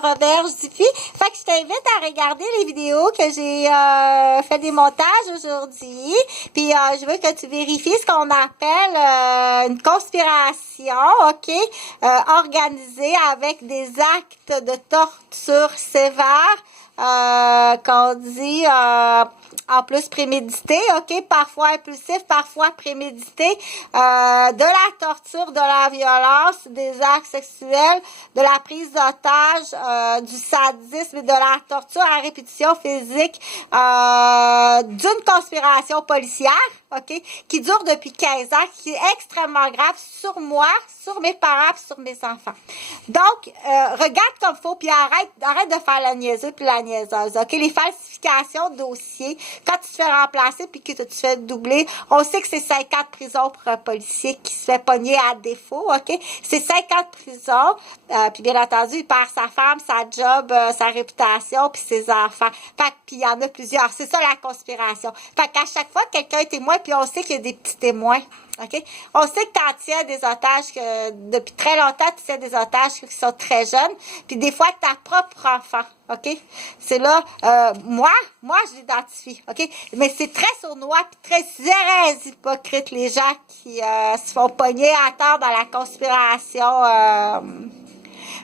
Roberge-Diffie. Fait que je t'invite à regarder les vidéos que j'ai fait des montages aujourd'hui. Puis je veux que tu vérifies ce qu'on appelle une conspiration, OK? Organisée avec des actes de torture sévères. Qu'on dit en plus prémédité, ok, parfois impulsif, parfois prémédité, de la torture, de la violence, des actes sexuels, de la prise d'otage, du sadisme et de la torture à répétition physique, d'une conspiration policière, ok, qui dure depuis 15 ans, qui est extrêmement grave sur moi, sur mes parents, sur mes enfants. Donc, regarde comme faut, puis arrête de faire la niaiseuse puis la niaiseuse, ok? Les falsifications de dossiers, quand tu te fais remplacer puis que tu te fais doubler, on sait que c'est 5 ans de prison pour un policier qui se fait pogner à défaut, ok? C'est 5 ans de prison, puis bien entendu, il perd sa femme, sa job, sa réputation, puis ses enfants. Fait que, puis il y en a plusieurs. C'est ça la conspiration. Fait qu'à chaque fois que quelqu'un est témoin, puis on sait qu'il y a des petits témoins. OK? On sait que tu en tiens des otages que depuis très longtemps, tu tiens des otages qui sont très jeunes, puis des fois ta propre enfant. OK? C'est là, moi, je l'identifie. OK? Mais c'est très sournois puis très hypocrite les gens qui se font pogner à tort dans la conspiration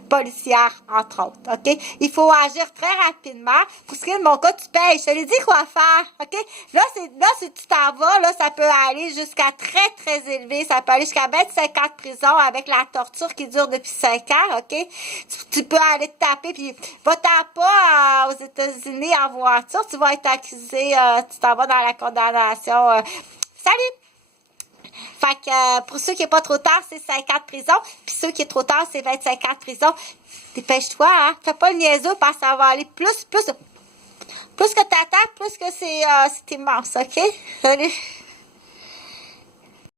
policière, entre autres, OK? Il faut agir très rapidement. Pour ce qui est de mon cas, tu payes. Je te l'ai dit quoi faire, OK? Là, si tu t'en vas, là, ça peut aller jusqu'à très élevé. Ça peut aller jusqu'à 25 ans de prison avec la torture qui dure depuis 5 ans, OK? Tu peux aller te taper, puis va-t'en pas aux États-Unis en voiture. Tu vas être accusé, tu t'en vas dans la condamnation. Salut! Fait que pour ceux qui est pas trop tard, c'est 5 ans de prison. Puis ceux qui est trop tard, c'est 25 ans de prison. Dépêche-toi, hein. Fais pas le niaiseux parce que ça va aller plus que t'attends, plus que c'est immense, OK? Salut!